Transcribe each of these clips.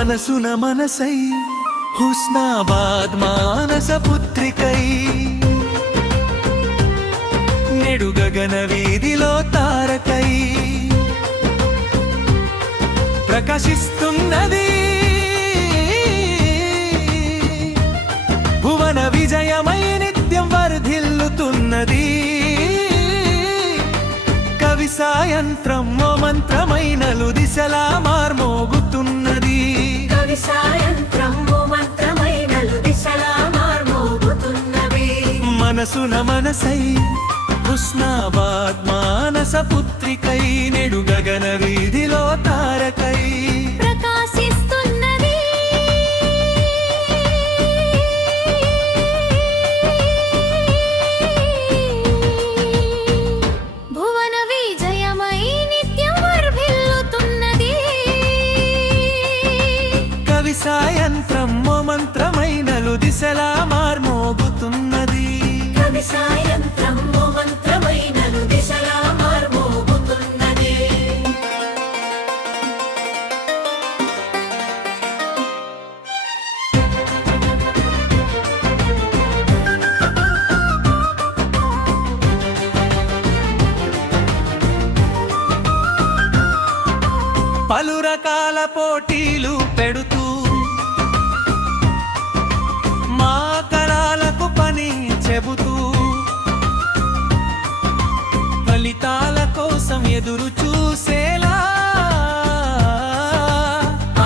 మనసున మనసై హుస్నాబాద్ మానస పుత్రికై నెడు గగన వీధిలో తారకై ప్రకాశిస్తున్నది భువన విజయమై నిత్యం వర్ధిల్లుతున్నది కవి సాయంత్రం ఓ మంత్రమైనలు దిశలా మార్మోగుతున్నది కవి సాయంత్రం ఓ మంత్రమైనలు దిశలా మార్మోగుతున్నవి మనసున మనసై హుస్నాబాద్ మానస పుత్రికై నెడు గగన వీధిలో తారకై ప్రకాశిస్తున్నది భువన విజయమై నిత్యం వర్ధిల్లుతున్నది కవి సాయంత్రం ఓ మంత్రమైనలు దిశలా మార్మోగుతున్నది కవి సాయంత్రం ఓ మంత్రమైనలు దిశలా మార్మోగుతున్నది పలు రకాల పోటీలు పెడుతూ మా కళలకు పని చెబుతూ ఫలితాల కోసం ఎదురు చూసేలా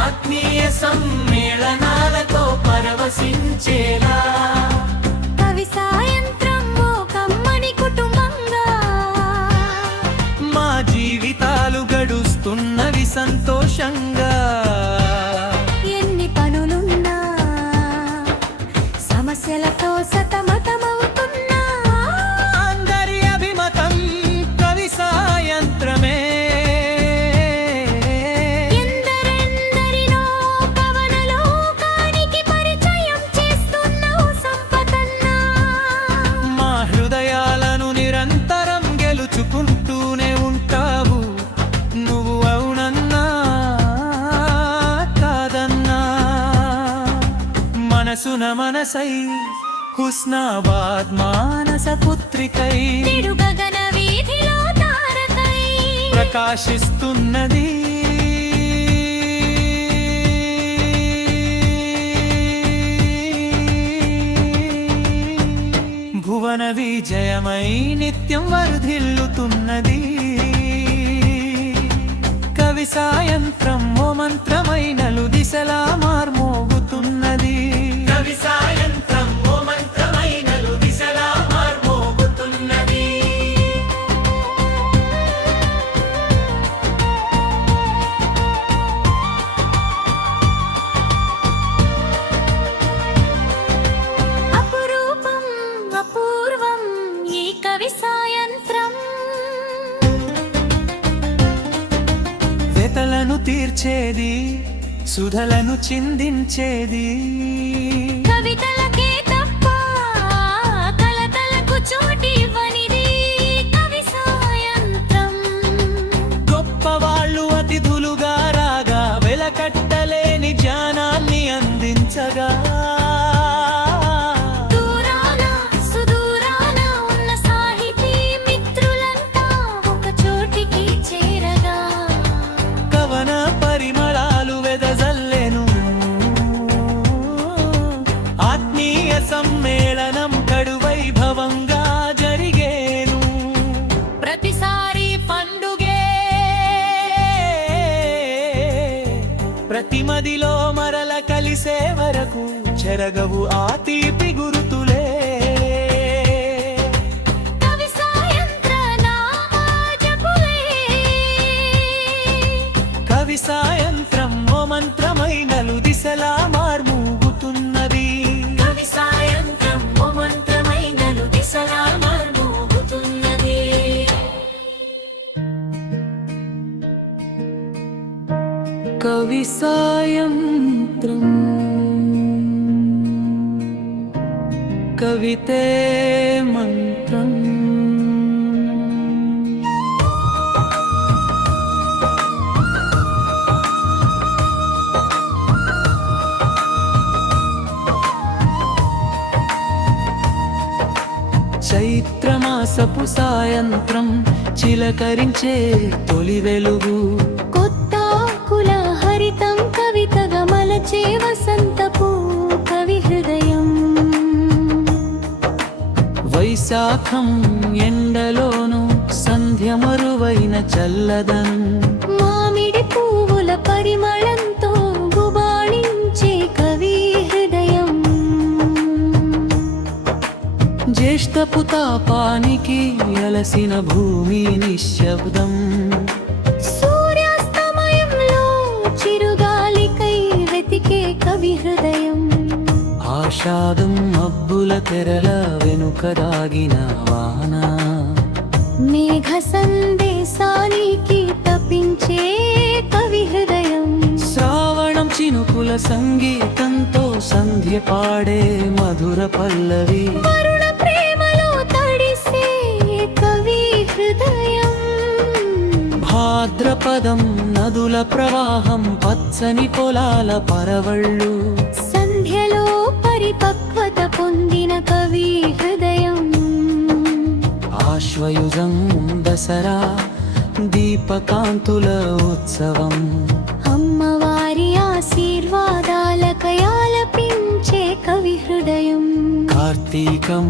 ఆత్మీయ సమ్మేళనాలతో పరవశించేలా కవి సాయంత్రం ఓ కమ్మని కుటుంబంగా మా జీవితాలు గడుస్తున్నవి సంతోషంగా ఎన్ని పనులున్నా సమస్యలతో సతమతమవుతున్నా అందరి అభిమతం కవి సాయంత్రమే ఎందరెందరినో పవన లోకానికి పరిచయం చేస్తున్నావు సంపదన్నా మా హృదయాలను నిరంతరం గెలుచుకుంటూనే ఉంటావు నువ్వు అవునన్నా కాదన్నా మనసున మనసై హుస్నాబాద్ మానస పుత్రికై నిడు గగన వీధిలో తారకై ప్రకాశిస్తున్నది భువన విజయమై నిత్యం వర్ధిల్లుతున్నది కవి సాయంత్రం ఓ మంత్రమైనలు దిశలా మార్మోగుతున్నది కవి సాయంత్రం ఓ మంత్రమైనలు దిశలా మార్మోగుతున్నది అపురూపం అపూర్వం ఈ కవి సాయంత్రం వెతలను తీర్చేది సుధలను చిందించేది కవితలకే తప్ప కలతలకు చోటివ్వనిది కవి సాయంత్రం గొప్పవాళ్ళు అతిథులుగా రాగా వెలకట్టలేని జ్ఞానాన్ని అందించగా దూరాన సుదూరాన ఉన్న సాహితీ మిత్రులంతా ఒక చోటికి చేరగా కవన పరిమళాలు వెదజల్లెను ఆత్మీయ సమ్మేళనం కడు వైభవంగా జరిగేను ప్రతిసారి పండుగే ప్రతిమదిలో మరల కలిసే వరకు చెరగవు ఆ తీపి గురుతులే కవి సాయంత్ర నామజపులే కవి సాయంత్రం ఓ మంత్రమైనలు దిశలా మార్మోగుతున్నది కవి సాయంత్రం ఓ మంత్రమైనలు దిశలా మార్మోగుతున్నది కవి సాయంత్రం కవితే మంత్రం మాసపు సాయంత్రం చిలకరించే తొలి వెలుగు కొత్త కుల హరితం కవితగా మలచే వసంతపు కవి హృదయం వైశాఖం ఎండలోను సంధ్య మరువైన చల్లదనం మామిడి పువ్వుల పరిమళంతో గుబాళించే కవి హృదయం జ్యేష్ఠపు తాపానికి అలసిన భూమి నిశ్శబ్దం సూర్యాస్తమయంలో చిరుగాలికై వెతికే కవి హృదయం ఆషాఢం మబ్బుల తెరల వెనుక దాగిన వాన మేఘ సందేశానికి తప్పించే కవి హృదయం శ్రావణం చినుకుల సంగీతంతో సంధ్య పాడే మధుర పల్లవి వరుణ ప్రేమలో తడిసే కవి హృదయం భాద్రపదం నదుల ప్రవాహం పచ్చని పొలాల పరవళ్ళు సంధ్యలో పరిపక్వత పొందిన కవి హృదయం ఆశ్వయుజం దసరా దీపకాంతుల ఉత్సవం అమ్మవారి ఆశీర్వాదాల కయాలపించే కవి హృదయం కార్తీకం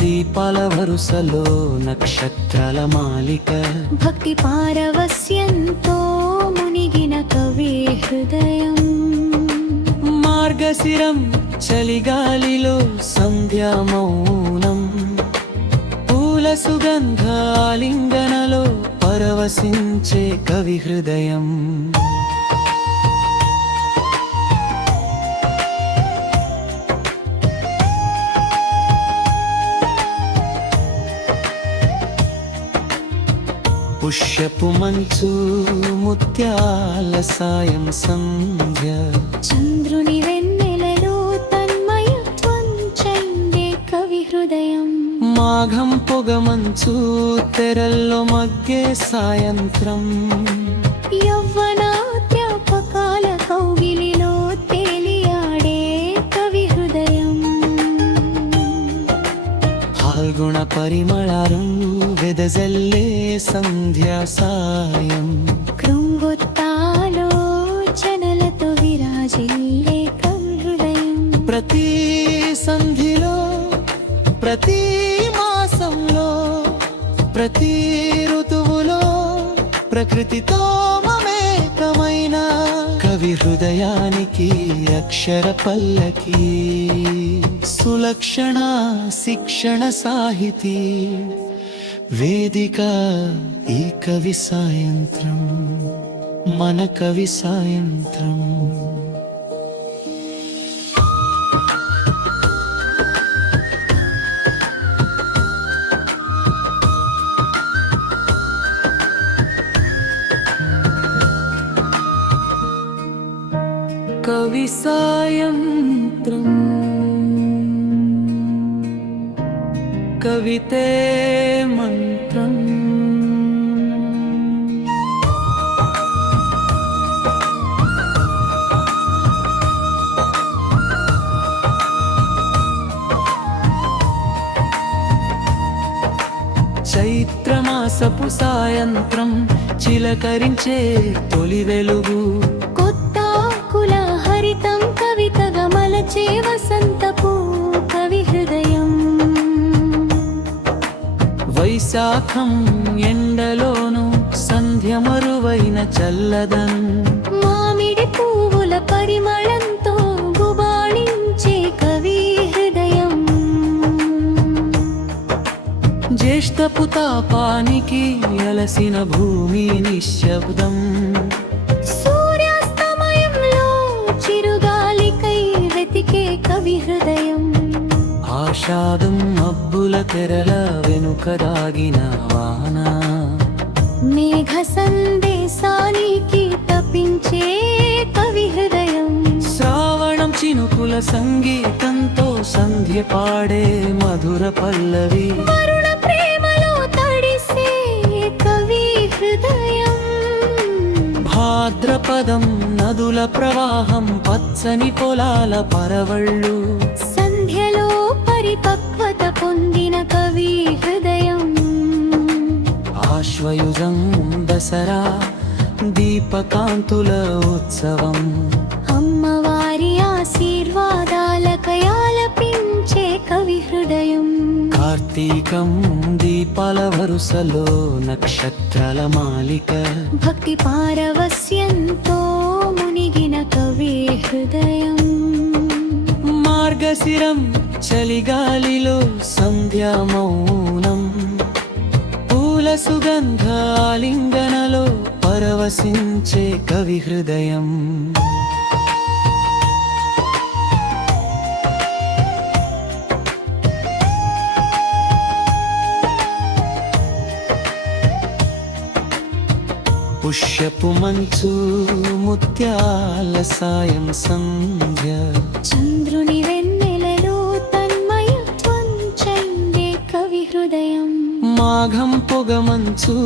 దీపాల వరుసలో నక్షత్రాల మాలిక భక్తి పారవస్యంతో మునిగిన కవి హృదయం మార్గశిరం చలిగాలిలో సంధ్యా మౌనం పూల సుగంధ ఆలింగనలో పరవశించే కవి హృదయం పుష్యపు మంచు ముత్యాల సాయం సంధ్య చంద్రుని వెన్నెలలో తన్మయత్వం చెందే కవి హృదయం మాఘం పొగ మంచు తెరల్లో మగ్గే సాయంత్రం యవ్వనాధ్యాపకాల కౌగిలిలో తేలియాడే కవి హృదయం ఫాల్గుణ పరిమళాలు వెదజల్లే సంధ్యా సాయం కృంగొత్తాలోచనలతో విరాజిల్లే కవి హృదయం ప్రతి సంధిలో ప్రతి మాసంలో ప్రతి ఋతువులో ప్రకృతితో మమేకమైన కవి హృదయానికి అక్షర పల్లకి సులక్షణ శిక్షణ సాహితీ వేదిక ఈ కవి సాయంత్రం మన కవి సాయంత్రం కవి సాయంత్రం కవితే మంత్రం చైత్రమాసపు సాయంత్రం చిలకరించే తొలి వెలుగు కొత్త కుల హరితం కవితగా మలచే వసంతపు కవి హృదయం వైశాఖం ఎండలోను సంధ్య మరువైన చల్లదనం మామిడి పువ్వుల పరిమళంతో గుబాళించే కవి హృదయం జ్యేష్ఠపు తాపానికి అలసిన భూమి నిశ్శబ్దం సూర్యాస్తమయంలో చిరుగాలికై వెతికే కవి హృదయం ఆషాఢం మబ్బుల తెరల వెనుక దాగిన వాన మేఘ సందేశానికి తప్పించే కవి హృదయం శ్రావణం చినుకుల సంగీతంతో సంధ్య పాడే మధుర పల్లవి వరుణ ప్రేమలో తడిసే కవి హృదయం భాద్రపదం నదుల ప్రవాహం పచ్చని పొలాల పరవళ్ళు సంధ్యలో పరిపక్వత పొందిన కవి హృదయం ఆశ్వయుజం దసరా దీపకాంతుల ఉత్సవం అమ్మవారి ఆశీర్వాదాలకయాలపించే కవి హృదయం కార్తీకం దీపాల వరుసలో నక్షత్రాల మాలిక భక్తి పారవస్యంతో మునిగిన కవి హృదయం మార్గశిరం చలిగాలిలో సంధ్యా మౌనం పూల సుగంధాలింగనలో పరవశించే కవి హృదయం పుష్యపు మంచు ముత్యాల సాయం సంధ్య చంద్రుని వెన్నెలలో తన్మయత్వం చెందే కవి హృదయం మాఘం పొగమంచు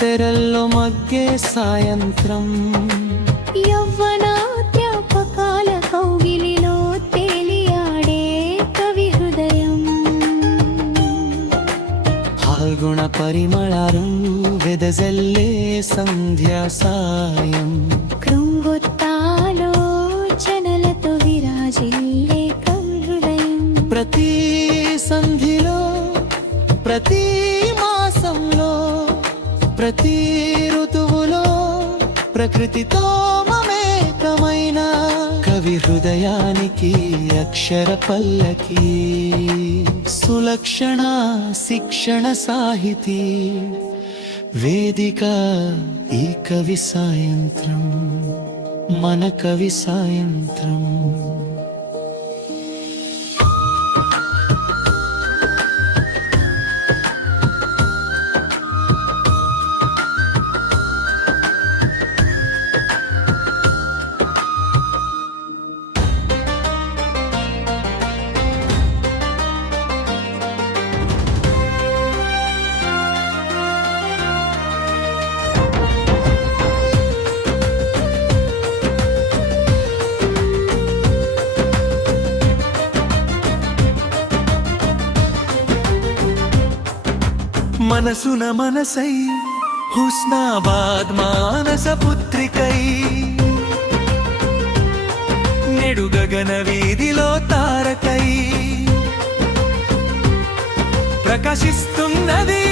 తెరల్లో మగ్గే సాయంత్రం యవ్వనాధ్యాపకాల కౌగిలిలో తేలియాడే కవి హృదయం ఫాల్గుణ పరిమళాలు వెదజల్లే సంధ్యా సాయం కృంగొత్తాలోచనలతో విరాజిల్లే కవి హృదయం ప్రతి సంధిలో ప్రతి మాసంలో ప్రతి ఋతువులో ప్రకృతితో మమేకమైన కవి హృదయానికి అక్షర పల్లకి సులక్షణ శిక్షణ సాహితీ వేదిక ఈ కవి సాయంత్రం మన కవి సాయంత్రం మనసున మనసై హుస్నాబాద్ మానస పుత్రికై నెడు గగన వీధిలో తారకై ప్రకాశిస్తున్నది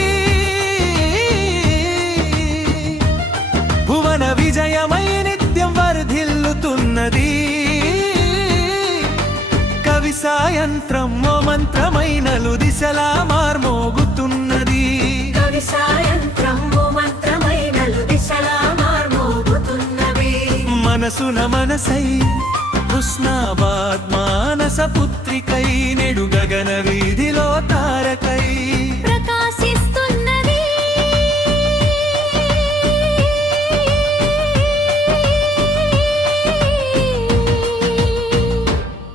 భువన విజయమై నిత్యం వర్ధిల్లుతున్నది కవి సాయంత్రం ఓ మంత్రమైనలు దిశలా మార్మోగుతున్నది కవి సాయంత్రం ఓ మంత్రమైనలు దిశలా మార్మోగుతున్నవి మనసున మనసై హుస్నాబాద్ మానస పుత్రికై నెడు గగన వీధిలో తారకై ప్రకాశిస్తున్నది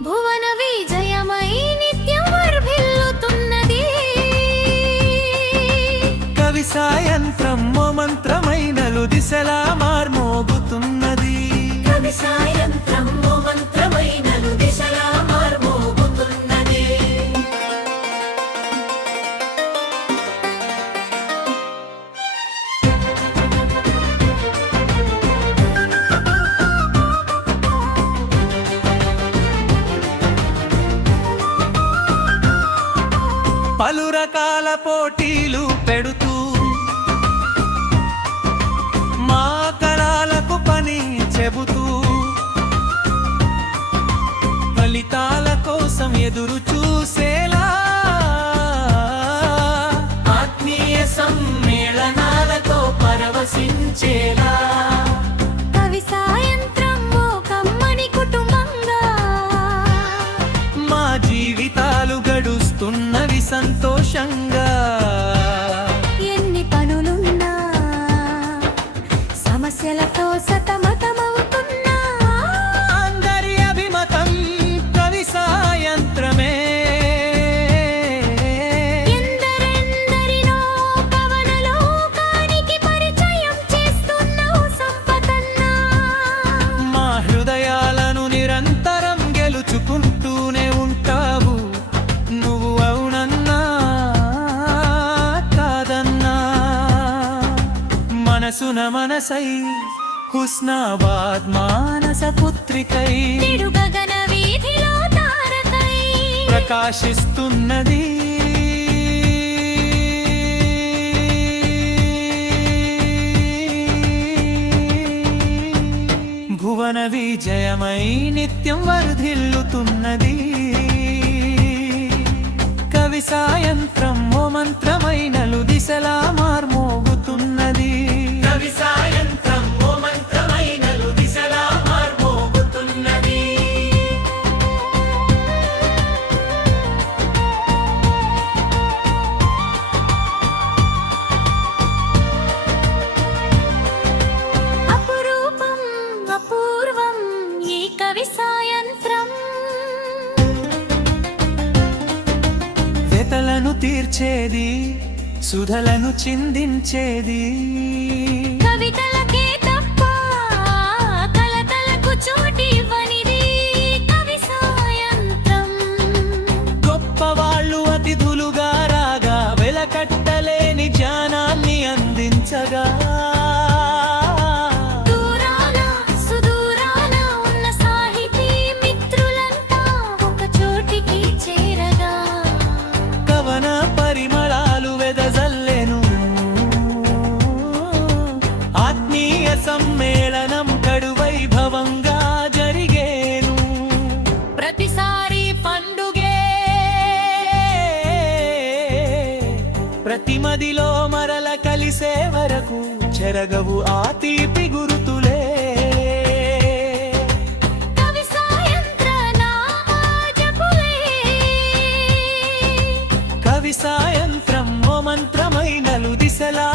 భువన విజయమై నిత్యం వర్ధిల్లుతున్నది కవి సాయంత్రం ఓ మంత్రమైనలు దిశలా మార్మోగుతున్నది కవి సాయంత్రం ఓ మంత్రమైనలు దిశలా మార్మోగుతున్నది పలు రకాల పోటీలు పెడుతూ మా కళలకు పని చెబుతూ ఫలితాల కోసం ఎదురు చూసేలా ఆత్మీయ సమ్మేళనాలతో పరవశించేలా కవి సాయంత్రం ఓ కమ్మని కుటుంబంగా మా జీవితాలు గడుస్తున్నవి సంతోషంగా ఎన్ని పనులున్నా సమస్యలతో సతమతమవుతున్నా అందరి అభిమతం కవి సాయంత్రమే ఎందరెందరినో కవనలోకానికి పరిచయం చేస్తున్నావు సంపతన్నా మనసున మనసై హుస్నాబాద్ మానస పుత్రికై నిడు గగన వీధిలో తారకై ప్రకాశిస్తున్నది భువన విజయమై నిత్యం వర్ధిల్లుతున్నది కవి సాయంత్రం ఓ మంత్రమైనలు దిశలా మార్మోగుతున్నది కవి సాయంత్రం ఓ మంత్రమైనలు దిశలా మార్మోగుతున్నది అపురూపం అపూర్వం ఈ కవి సాయంత్రం వెతలను తీర్చేది సుధలను చిందించేది కవితలకే తప్ప కలతలకు చోటివ్వనిది కవి సాయంత్రం గొప్పవాళ్ళు అతిథులుగా రాగా వెలకట్టలేని జ్ఞానాన్ని అందించగా దూరాన సుదూరాన ఉన్న సాహితీ మిత్రులంతా ఒక చోటికి చేరగా కవన పరిమళాలు వెదజల్లెను ఆత్మీయ సమ్మేళనం కడు వైభవంగా జరిగేను ప్రతిసారి పండుగే ప్రతిమదిలో మరల కలిసే వరకు చెరగవు ఆ తీపి గురుతులే కవి సాయంత్ర నామజపులే కవి సాయంత్రం ఓ మంత్రమైనలు దిశలా